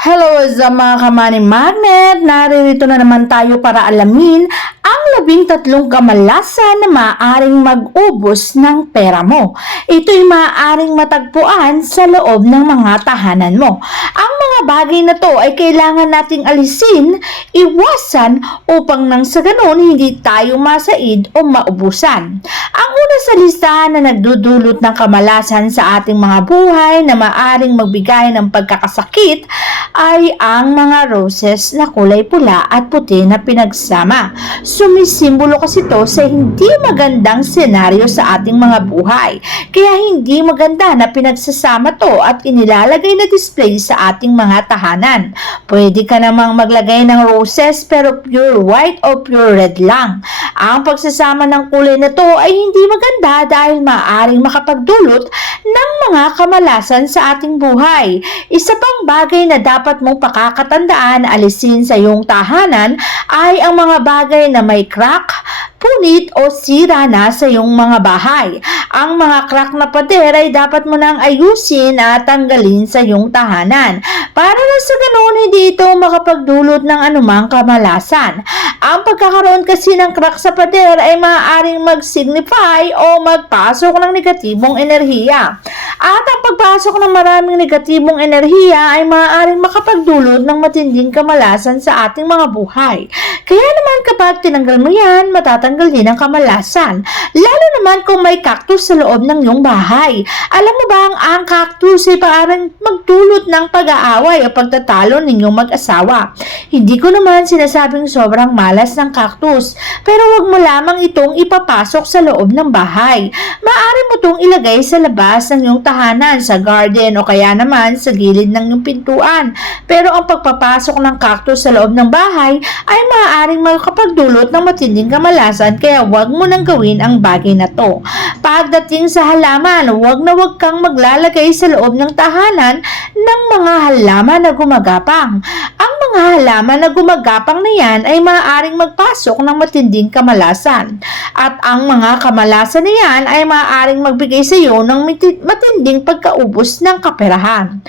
Hello sa mga kamani magnet! Naririto na naman tayo para alamin ang 13 kamalasan na maaaring mag-ubos ng pera mo. Ito'y maaaring matagpuan sa loob ng mga tahanan mo. Ang mga bagay na to ay kailangan nating alisin, iwasan upang nang sa ganun hindi tayo masaid o maubusan. Ang una sa listahan na nagdudulot ng kamalasan sa ating mga buhay na maaaring magbigay ng pagkakasakit ay ang mga roses na kulay pula at puti na pinagsama. Sumisimbolo kasi ito sa hindi magandang senaryo sa ating mga buhay. Kaya hindi maganda na pinagsasama to at inilalagay na display sa ating mga tahanan. Pwede ka namang maglagay ng roses pero pure white o pure red lang. Ang pagsasama ng kulay na to ay hindi maganda dahil maaaring makapagdulot ng mga kamalasan sa ating buhay. Isa pang bagay na dapat mong pakakatandaan alisin sa iyong tahanan ay ang mga bagay na may crack, punit o sira na sa iyong mga bahay. Ang mga crack na pader ay dapat mo nang ayusin at tanggalin sa iyong tahanan para na sa ganoon hindi ito makapagdulot ng anumang kamalasan. Ang pagkakaroon kasi ng crack sa pader ay maaaring mag-signify o magpasok ng negatibong enerhiya. At ang pagpasok ng maraming negatibong enerhiya ay maaaring makapagdulot ng matinding kamalasan sa ating mga buhay. Kaya naman kapag tinanggal mo yan, matatanggal din ang kamalasan. Lalo naman kung may cactus sa loob ng iyong bahay. Alam mo ba ang cactus ay parang magdulot ng pag-aaway o pagtatalo ninyong mag-asawa. Hindi ko naman sinasabing sobrang malas ng cactus, pero wag mo lamang itong ipapasok sa loob ng bahay. Maaari mo itong ilagay sa labas ng iyong tahanan, sa garden o kaya naman sa gilid ng iyong pintuan. Pero ang pagpapasok ng cactus sa loob ng bahay ay maaaring makapagdulot ng matinding kamalasan kaya wag mo nang gawin ang bagay na to. Pagdating sa halaman, wag na wag kang maglalagay sa loob ng tahanan ng mga halaman na gumagapang. Ang mga halaman na gumagapang na yan ay maaaring magpasok ng matinding kamalasan. At ang mga kamalasan na yan ay maaaring magbigay sa iyo ng matinding pagkaubos ng kaperahan.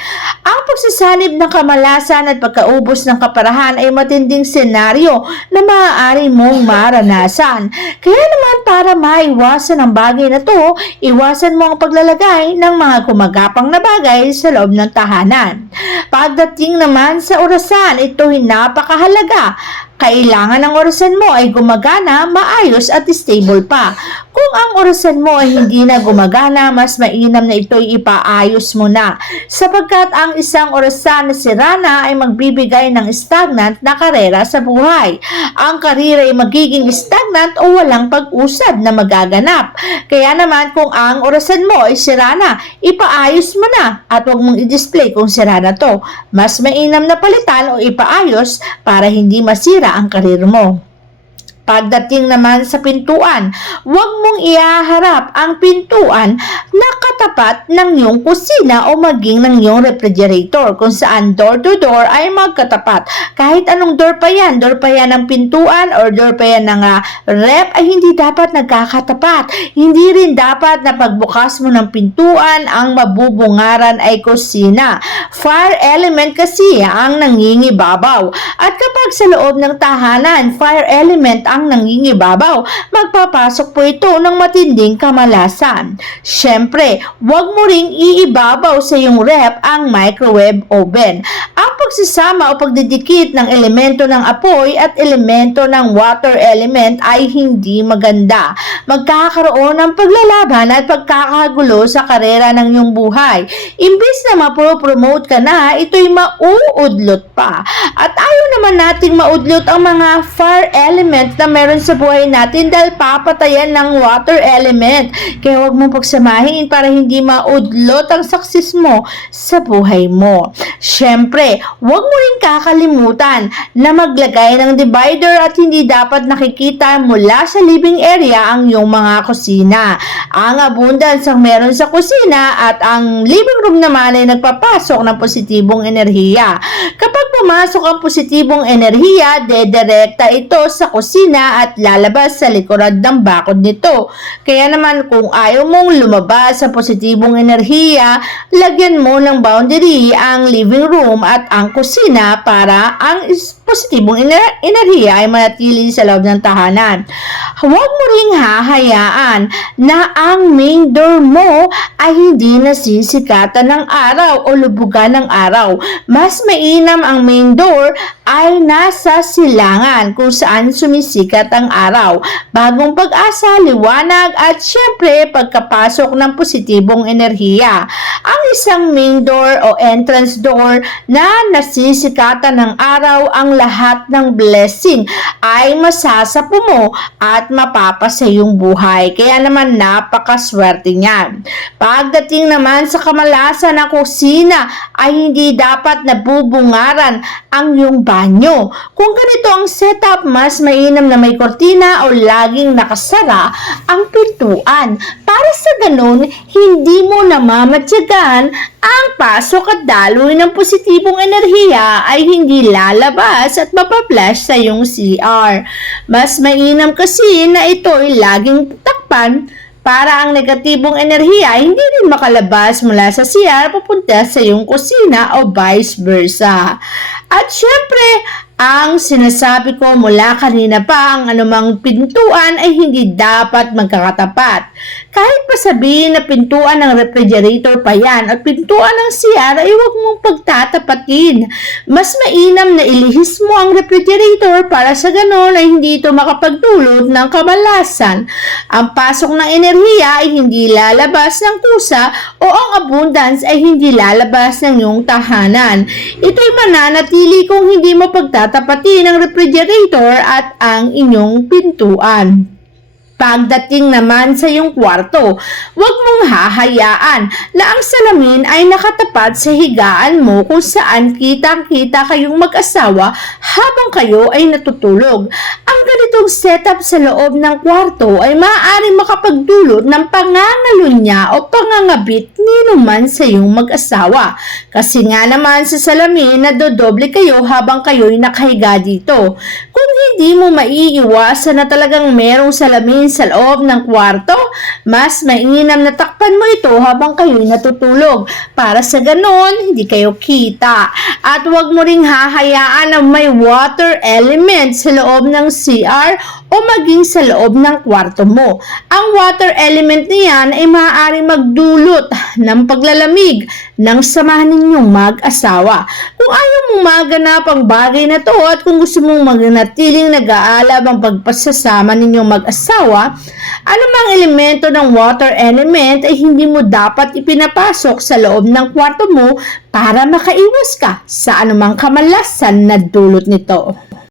Ang pagsasanib ng kamalasan at pagkaubos ng kaperahan ay matinding senaryo na maaari mong maranasan. Kaya naman para maiwasan ang bagay na to, iwasan mo ang paglalagay ng mga gumagapang na bagay sa loob ng tahanan. Pagdating naman sa orasan, ito'y napakahalaga. Kailangan ang orasan mo ay gumagana, maayos at stable pa. Kung ang orasan mo ay hindi na gumagana, mas mainam na ito'y ipaayos mo na. Sapagkat ang isang orasan na sira na ay magbibigay ng stagnant na karera sa buhay. Ang karera ay magiging stagnant o walang pag-usad na magaganap. Kaya naman kung ang orasan mo ay sira na, ipaayos mo na at huwag mong i-display kung sira na to. Mas mainam na palitan o ipaayos para hindi masira ang karir mo. Pagdating naman sa pintuan, huwag mong ihaharap ang pintuan na katapat ng iyong kusina o maging ng iyong refrigerator kung saan door to door ay magkatapat. Kahit anong door pa yan ng pintuan or door pa yan ng rep ay hindi dapat nagkakatapat. Hindi rin dapat na pagbukas mo ng pintuan ang mabubungaran ay kusina. Fire element kasi ang nangingibabaw. At kapag sa loob ng tahanan, fire element ang nangingibabaw, magpapasok po ito ng matinding kamalasan. Siyempre, huwag mo ring iibabaw sa iyong rep ang microwave oven. Ang pagsasama o pagdidikit ng elemento ng apoy at elemento ng water element ay hindi maganda. Magkakaroon ng paglalaban at pagkakagulo sa karera ng iyong buhay. Imbis na mapropromote ka na, ito'y mauudlot pa. At ayaw naman nating maudlot ang mga fire element na meron sa buhay natin dahil papatayan ng water element. Kaya huwag mong pagsamahin para hindi maudlot ang success mo sa buhay mo. Siyempre, huwag mo rin kakalimutan na maglagay ng divider at hindi dapat nakikita mula sa living area ang iyong mga kusina. Ang abundance ang meron sa kusina at ang living room naman ay nagpapasok ng positibong enerhiya. Kapag pumasok ang positibong enerhiya, dedirekta ito sa kusina at lalabas sa likuran ng bakod nito. Kaya naman kung ayaw mong lumabas sa positibong enerhiya, lagyan mo ng boundary ang living room at ang kusina para ang positibong enerhiya ay manatili sa loob ng tahanan. Huwag mo ring hahayaan na ang main door mo ay hindi nasisikatan ng araw o lubugan ng araw. Mas mainam ang main door ay nasa silangan kung saan sumisikat ang araw. Bagong pag-asa, liwanag at syempre pagkapasok ng positibong enerhiya. Ang isang main door o entrance door na nasisikatan ng araw, ang lahat ng blessing ay masasapo mo at mapapasa yung buhay. Kaya naman napakaswerte niyan. Pagdating naman sa kamalasan ng kusina ay hindi dapat nabubungaran ang iyong banyo. Kung ganito ang setup, mas mainam na may kortina o laging nakasara ang pintuan. Para sa ganun, hindi mo namamatyagan ang pasok at daloy ng positibong enerhiya ay hindi lalabas at mapapflash sa iyong CR. Mas mainam kasi na ito ay laging takpan para ang negatibong enerhiya ay hindi rin makalabas mula sa CR papunta sa iyong kusina o vice versa. At syempre, ang sinasabi ko mula kanina pa, ang anumang pintuan ay hindi dapat magkakatapat. Kahit pa sabihin na pintuan ng refrigerator pa yan at pintuan ng CR ay huwag mong pagtatapatin. Mas mainam na ilihis mo ang refrigerator para sa ganon ay hindi ito makapagdulot ng kamalasan. Ang pasok ng enerhiya ay hindi lalabas ng kusa o ang abundance ay hindi lalabas ng iyong tahanan. Ito'y mananatili kung hindi mo pagtatapatin ang refrigerator at ang inyong pintuan. Pagdating naman sa iyong kwarto, huwag mong hahayaan na ang salamin ay nakatapat sa higaan mo kung saan kitang-kita kayong mag-asawa habang kayo ay natutulog. Ang ganitong setup sa loob ng kwarto ay maaaring makapagdulot ng pangangalunya o pangangabit ninuman sa iyong mag-asawa. Kasi nga naman sa salamin na dodoble kayo habang kayo'y nakahiga dito. Kung hindi mo maiiwasan na talagang merong salamin sa loob ng kwarto, mas mainam na takpan mo ito habang kayo'y natutulog para sa ganon hindi kayo kita. At huwag mo ring hahayaan na may water element sa loob ng CR o maging sa loob ng kwarto mo. Ang water element niyan ay maaaring magdulot ng paglalamig ng samahan ninyong mag-asawa. Kung ayaw mong maganap ang bagay na to at kung gusto mong magnatiling nag-aalab ang pagpasasama ninyong mag-asawa, anumang elemento ng water element ay hindi mo dapat ipinapasok sa loob ng kwarto mo para makaiwas ka sa anumang kamalasan na dulot nito.